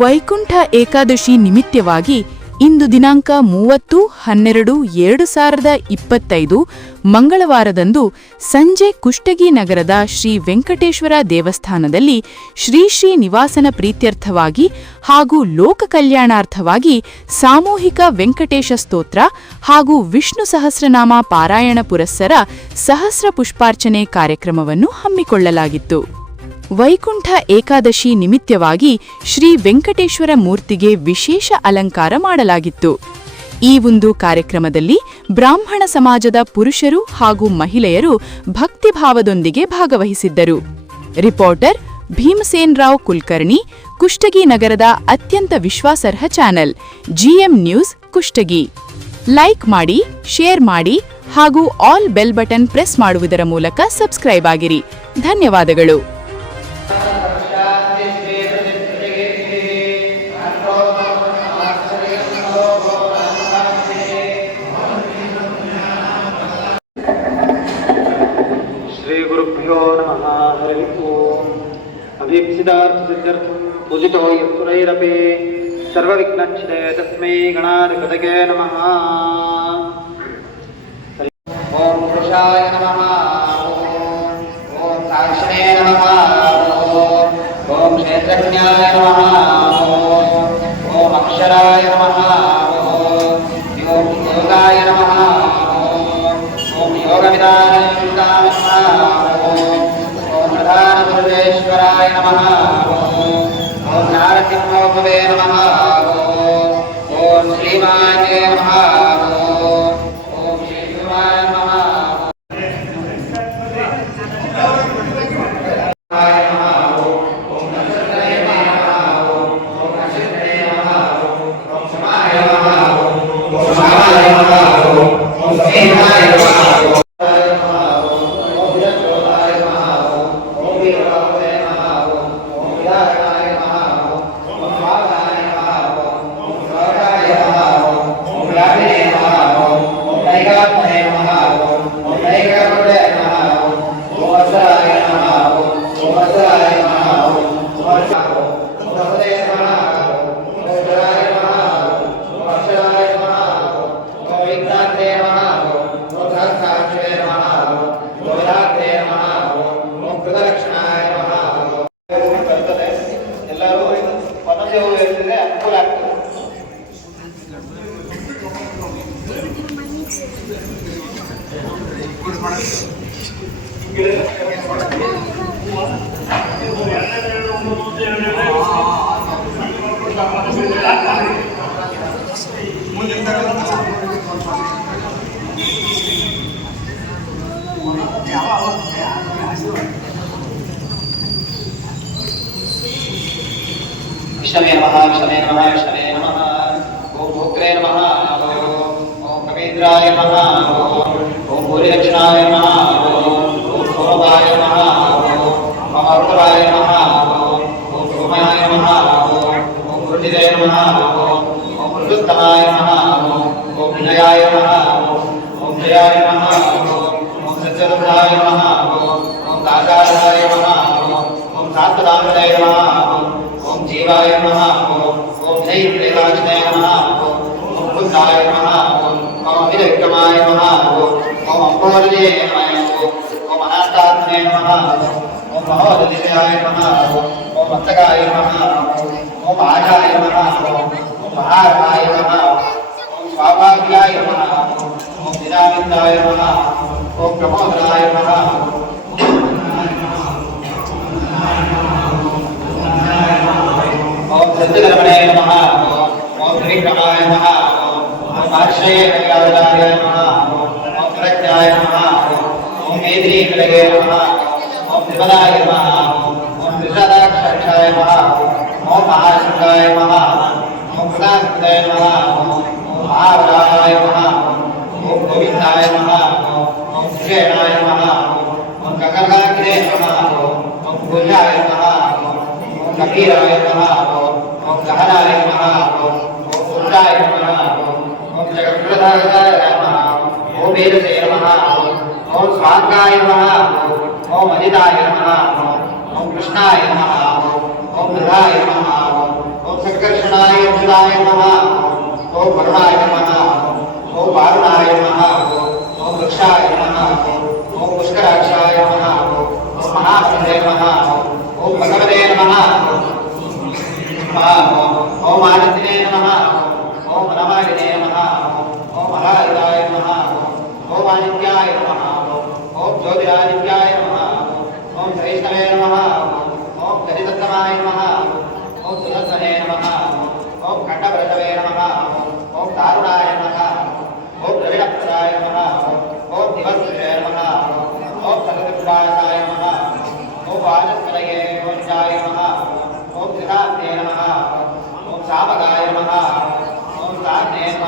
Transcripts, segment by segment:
ವೈಕುಂಠ ಏಕಾದಶಿ ನಿಮಿತ್ತವಾಗಿ ಇಂದು ದಿನಾಂಕ ಮೂವತ್ತು, ಹನ್ನೆರಡು, ಎರಡು ಸಾವಿರದ ಇಪ್ಪತ್ತೈದು ಮಂಗಳವಾರದಂದು ಸಂಜೆ ಕುಷ್ಟಗಿ ನಗರದ ಶ್ರೀ ವೆಂಕಟೇಶ್ವರ ದೇವಸ್ಥಾನದಲ್ಲಿ ಶ್ರೀ ಶ್ರೀ ನಿವಾಸನ ಪ್ರೀತ್ಯರ್ಥವಾಗಿ ಹಾಗೂ ಲೋಕ ಕಲ್ಯಾಣಾರ್ಥವಾಗಿ ಸಾಮೂಹಿಕ ವೆಂಕಟೇಶ ಸ್ತೋತ್ರ ಹಾಗೂ ವಿಷ್ಣು ಸಹಸ್ರನಾಮ ಪಾರಾಯಣ ಪುರಸ್ಸರ ಸಹಸ್ರ ಪುಷ್ಪಾರ್ಚನೆ ಕಾರ್ಯಕ್ರಮವನ್ನು ಹಮ್ಮಿಕೊಳ್ಳಲಾಗಿತ್ತು. ವೈಕುಂಠ ಏಕಾದಶಿ ನಿಮಿತ್ತವಾಗಿ ಶ್ರೀ ವೆಂಕಟೇಶ್ವರ ಮೂರ್ತಿಗೆ ವಿಶೇಷ ಅಲಂಕಾರ ಮಾಡಲಾಗಿತ್ತು. ಈ ಒಂದು ಕಾರ್ಯಕ್ರಮದಲ್ಲಿ ಬ್ರಾಹ್ಮಣ ಸಮಾಜದ ಪುರುಷರು ಹಾಗೂ ಮಹಿಳೆಯರು ಭಕ್ತಿಭಾವದೊಂದಿಗೆ ಭಾಗವಹಿಸಿದ್ದರು. ರಿಪೋರ್ಟರ್ ಭೀಮಸೇನ್ ರಾವ್ ಕುಲಕರ್ಣಿ, ಕುಷ್ಟಗಿ ನಗರದ ಅತ್ಯಂತ ವಿಶ್ವಾಸಾರ್ಹ channel, GM news Kushtagi. Like ಮಾಡಿ, ಶೇರ್ ಮಾಡಿ ಹಾಗೂ ಆಲ್ ಬೆಲ್ ಬಟನ್ ಪ್ರೆಸ್ ಮಾಡುವುದರ ಮೂಲಕ ಸಬ್ಸ್ಕ್ರೈಬ್ ಆಗಿರಿ. ಧನ್ಯವಾದಗಳು. अभीप्सितार्थसिद्ध्यर्थं पूजितो यत्सुरैरपि सर्वविघ्नच्छिदे तस्मै गणाधिपतये नमः हरि ॐ पुरुषाय नमः ॐ ॐ साक्षिणे नमः ॐ ॐ क्षेत्रज्ञाय नमः ॐ ॐ अक्षराय नमः नमः ॐ श्रीमान्ये नमः విష్ణవే నమ విష్ణవే నమ విష్ణవే నమ ఓం భూక్రే నమ ఓం కవీంద్రాయ నమ ఓం భూరిలక్షణాయ నమ ఓం సోమదాయ నమ ఓం అమరుడాయ నమ ఓం సోమాయ నమ ఓం గురుడిదయ నమ ఓం మృదుత్తమాయ నమ ఓం విజయాయ నమ ఓం జయాయ నమ ఓం సజ్జరుద్రాయ నమ ఓం కాకారాయ నమ ఓం సాత్వదామదాయ నమ జీవాయ నమ ఓం నైర్వేదాజనాయ నమ ఓం ముకుందాయ నమ ఓం ఓం అభిరక్తమాయ నమ ఓం అంబోజయ నమ ఓం అనాష్టాత్మనే నమ ఓం మహోదయాయ నమ ఓం మత్తకాయ నమ ఓం ఆఘాయ నమ ఓం మహారాయ నమ ఓం స్వాభాగ్యాయ నమ ఓం దినామిందాయ నమ ఓం ప్రమోదాయ నమ ॐ नमः ॐ त्रिविक्रमाय नमः ॐ आश्रये कल्याणाय नमः ॐ प्रज्ञाय नमः ॐ मेदिनीकलये नमः ॐ त्रिपदाय नमः ॐ त्रिशदाक्षाय नमः ॐ महाशङ्काय नमः ॐ कृताकृतय नमः ॐ महावराय नमः ॐ गोविन्दाय नमः ॐ सुषेणाय नमः ॐ ककलाग्रे नमः ॐ भुजाय नमः ॐ कबीराय नमः ओम वेदसे नमः ओम स्वांगाय नमः ओम अदिताय नमः ओम कृष्णाय नमः ओम नृहाय नमः ओम संकर्षणाय नृहाय नमः ओम वरुणाय శ్రీపాదాయ నమ ఓం గృహాత్నే నమ ఓం శాపకాయ నమ ఓం సాధ్నే నమ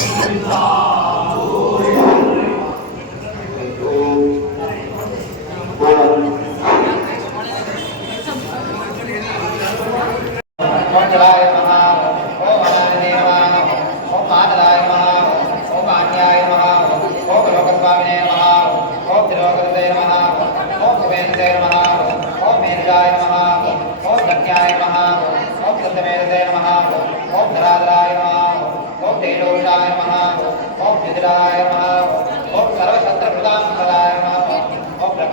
伟大。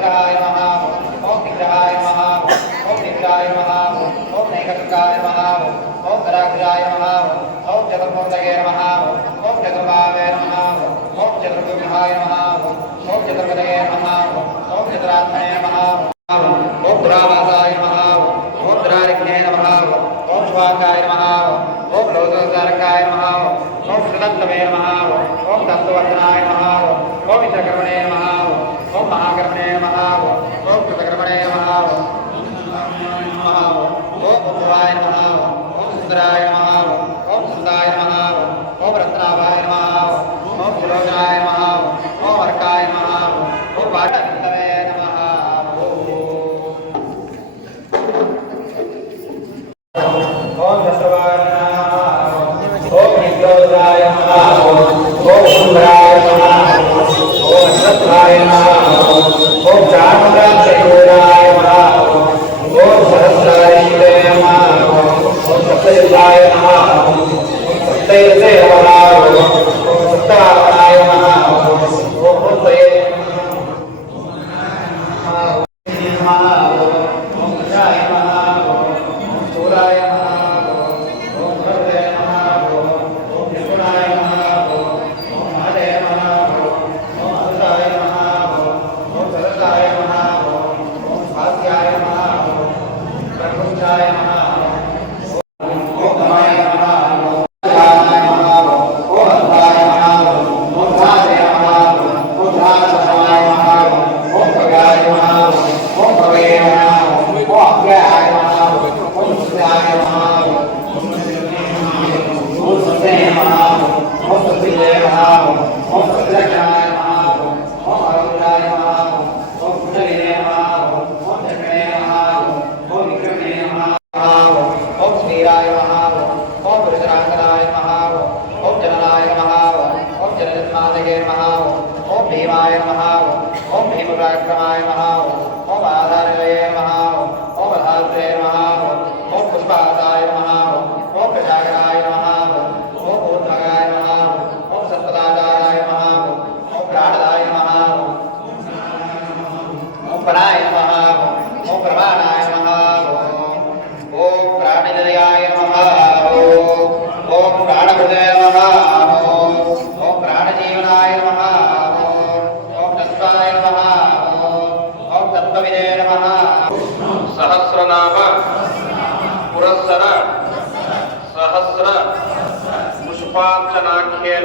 विग्रहाय महाव ओम विग्रहाय महाव ओम विग्रहाय महाव ओम नैकटकाय महाव ओम पराग्राय महाव ओम चतुर्मूर्तये महाव ओम चतुर्भावे महाव ओम चतुर्विग्रहाय महाव ओम चतुर्पदये महाव ओम चतुरात्मने महाव ओम दुरावासाय महाव ओम दुरारिज्ञे महाव ओम स्वांगाय महाव ओम लोकोदारकाय महाव ओम श्रीदत्तवे महाव ओम दत्तवर्धनाय महाव ओम इंद्रकर्मणे महाव ఓం మహాకర్మణే మహా ఓం కృతకర్మణే మహా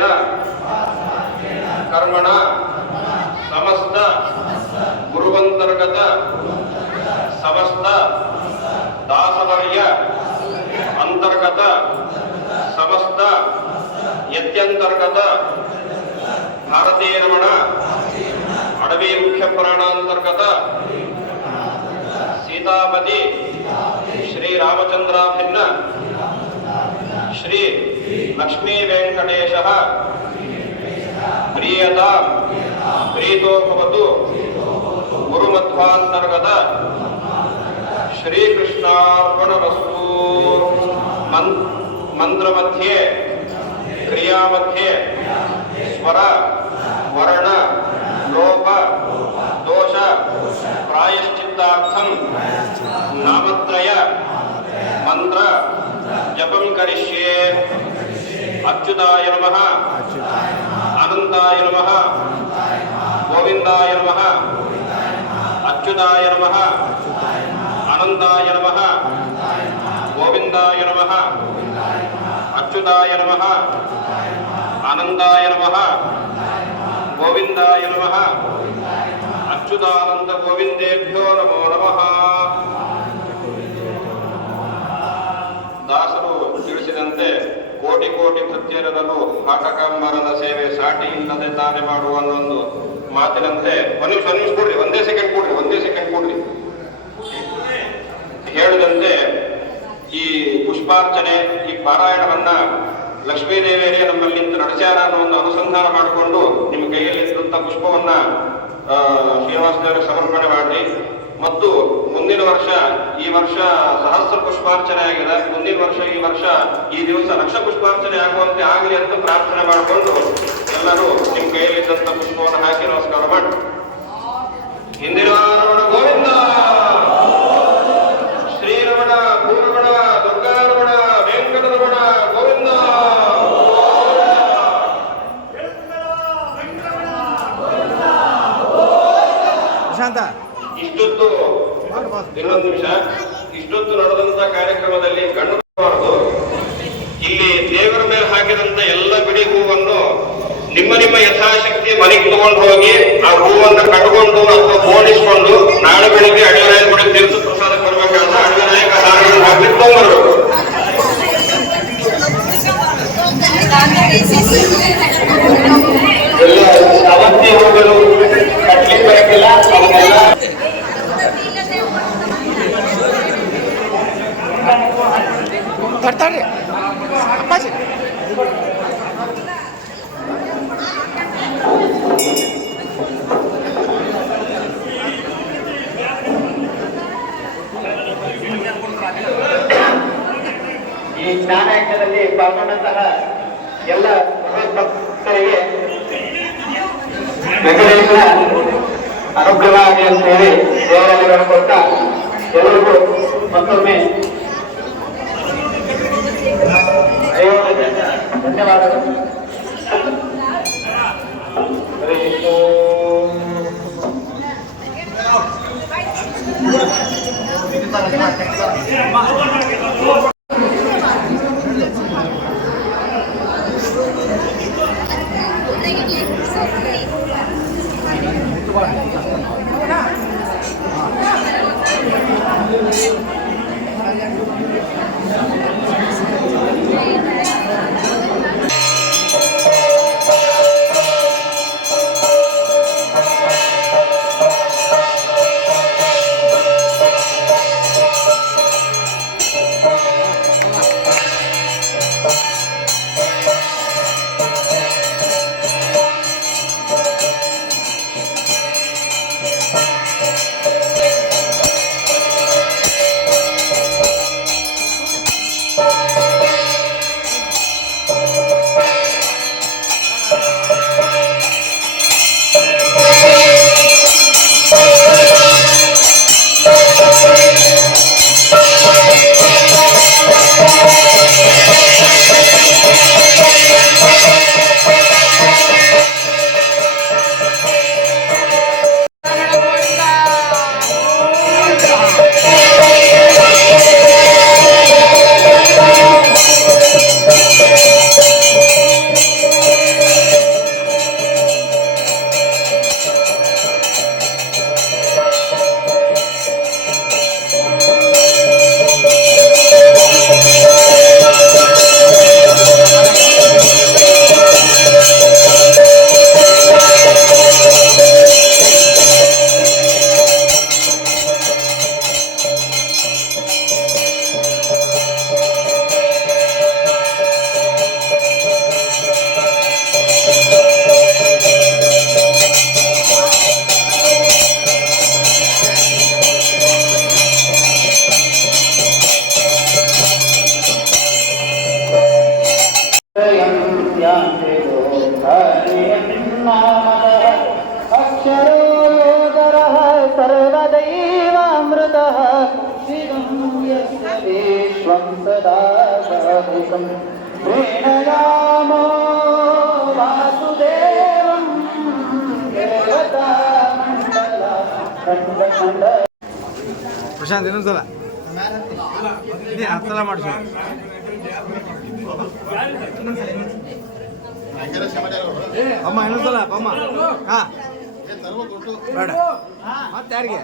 ಸಾತ್ಯೇನ ಕರ್ಮಣ. ಸಮಸ್ತ. ಗುರುವಂತರ್ಗತ. ಸಮಸ್ತ. ದಾಸವರ್ಯ ಅಂತರ್ಗತ. ಸಮಸ್ತ. ಯತ್ಯಂತರ್ಗತ. ಭಾರತೀಯ ರಮಣ. ಅಡವಿ ಮುಖ್ಯ ಪುರಾಣಾಂತರ್ಗತ ಸೀತಾಪತಿ. ಶ್ರೀ ಶ್ರೀರಾಮಚಂದ್ರಾಭಿನ್ನ ಶ್ರೀ ಲಕ್ಷ್ಮೀ ವೆಂಕಟೇಶ ಪ್ರಿಯತ ಪ್ರೀತೋ ಭವತು ಗುರುಮಧ್ವಾಂತರ್ಗತ. ಶ್ರೀಕೃಷ್ಣಾರ್ಪಣವಸ್ತು ಮನ್ ಮಂತ್ರ ಮಧ್ಯೆ ಕ್ರಿಯಾ ಮಧ್ಯೆ ಸ್ವರ, ವರ್ಣ, ಲೋಪ, ದೋಷ, ಪ್ರಾಯಶ್ಚಿತ್ತಾರ್ಥಂ. ನಾಮತ್ರಯ. ಮಂತ್ರ, ಜಪಂ ಕರಿಷ್ಯೆ. అచ్యుతాయ నమ. అనంతాయ నమ. గోవిందాయ నమ. అచ్యుతాయ నమ. అనంతాయ నమ. గోవిందాయ నమ. అచ్యుతాయ నమ. అనందాయ నమ. గోవిందాయ నమ. అచ్యుతానంద గోవిందే ಭೃತ್ಯರಲ್ಲೂ ಕಾಟಕಾಂಬರದ ಸೇವೆ ಸಾಟಿ ಇಲ್ಲದೆ ತಾನೆ ಮಾಡುವ ಅನ್ನೊಂದು ಮಾತಿನಂತೆ ಒಂದು ನಿಮಿಷ ಒಂದು ನಿಮಿಷ ಕೊಡ್ರಿ, ಒಂದೇ ಸೆಕೆಂಡ್ ಕೊಡ್ರಿ, ಒಂದೇ ಸೆಕೆಂಡ್ ಕೊಡ್ರಿ. ಹೇಳಿದಂತೆ ಈ ಪುಷ್ಪಾರ್ಚನೆ, ಈ ಪಾರಾಯಣವನ್ನ ಲಕ್ಷ್ಮೀದೇವಿಯರೇ ನಮ್ಮಲ್ಲಿಂದ ನಡೆಸ್ಯಾರ ಅನ್ನೋ ಒಂದು ಅನುಸಂಧಾನ ಮಾಡಿಕೊಂಡು ನಿಮ್ಮ ಕೈಯಲ್ಲಿ ಇದ್ದಂಥ ಪುಷ್ಪವನ್ನ ಶ್ರೀನಿವಾಸ ದೇವರಿಗೆ ಸಮರ್ಪಣೆ ಮಾಡಿ ಮತ್ತು ಮುಂದಿನ ವರ್ಷ, ಈ ವರ್ಷ ಸಹಸ್ರ ಪುಷ್ಪಾರ್ಚನೆ ಆಗಿದೆ. ಮುಂದಿನ ವರ್ಷ, ಈ ವರ್ಷ ಈ ದಿವಸ ಲಕ್ಷ ಪುಷ್ಪಾರ್ಚನೆ ಆಗುವಂತೆ ಆಗಲಿ ಅಂತ ಪ್ರಾರ್ಥನೆ ಮಾಡಿಕೊಂಡು ಎಲ್ಲರೂ ನಿಮ್ಮ ಕೈಯಲ್ಲಿದ್ದಂಥ ಪುಷ್ಪವನ್ನು ಹಾಕಿ ನಮಸ್ಕಾರ ಮಾಡಿ. ಹಿಂದಿನ ಇನ್ನೊಂದು ನಿಮಿಷ, ಇಷ್ಟೊತ್ತು ನಡೆದಂತ ಕಾರ್ಯಕ್ರಮದಲ್ಲಿ ಕಣ್ಣು ನೋಡಬಾರದು. ಇಲ್ಲಿ ದೇವರ ಮೇಲೆ ಹಾಕಿದಂತ ಎಲ್ಲ ಬಿಡಿ ಹೂವನ್ನು ನಿಮ್ಮ ನಿಮ್ಮ ಯಥಾಶಕ್ತಿ ಮನೆಗೆ ತಗೊಂಡು ಹೋಗಿ ಆ ಹೂವನ್ನು ಕಟ್ಕೊಂಡು ಅಥವಾ ಬೋಣಿಸ್ಕೊಂಡು ನಾಳೆ ಬೆಳಿಗ್ಗೆ ಅಡಿಯನಾಯಕ ಗುಡಿ ತೀರ್ಥ ಪ್ರಸಾದ ಬರ್ಬೇಕಂತ ಅಡಿಯನಾಯಕ ಹಾರಗಳನ್ನು ಎಲ್ಲ ಅವತ್ತಿ ಹೋಗಲು ಕಟ್ಲಿಕ್ಕೆ ಬರಕ್ಕಿಲ್ಲ. ತರ್ತಾರ್ರಿ ಅಪ್ಪಾಜಿ. ಈ ಜ್ಞಾನಯಜ್ಞದಲ್ಲಿ ಪಾಲ್ಗೊಂಡಂತಹ ಎಲ್ಲ ಭಕ್ತರಿಗೆ ವೆಂಕಟೇಶ್ವರ ಅನುಗ್ರಹ ಆಗಲಿ ಅಂತ ಹೇಳಿ ದೇವರಲ್ಲಿ ಕೊಟ್ಟ ಎಲ್ಲರಿಗೂ ಮತ್ತೊಮ್ಮೆ ಪ್ರಶಾಂತ್ ಇನ್ನೊಂದ್ಸಲ ನೀ ಹತ್ತಲ ಮಾಡಿಸು. ಅಮ್ಮ ಇನ್ನೊಂದ್ಸಲ ಅಮ್ಮ. ಹಾ. ಬೇಡ. ಮತ್ತೆ ಯಾರಿಗೆ?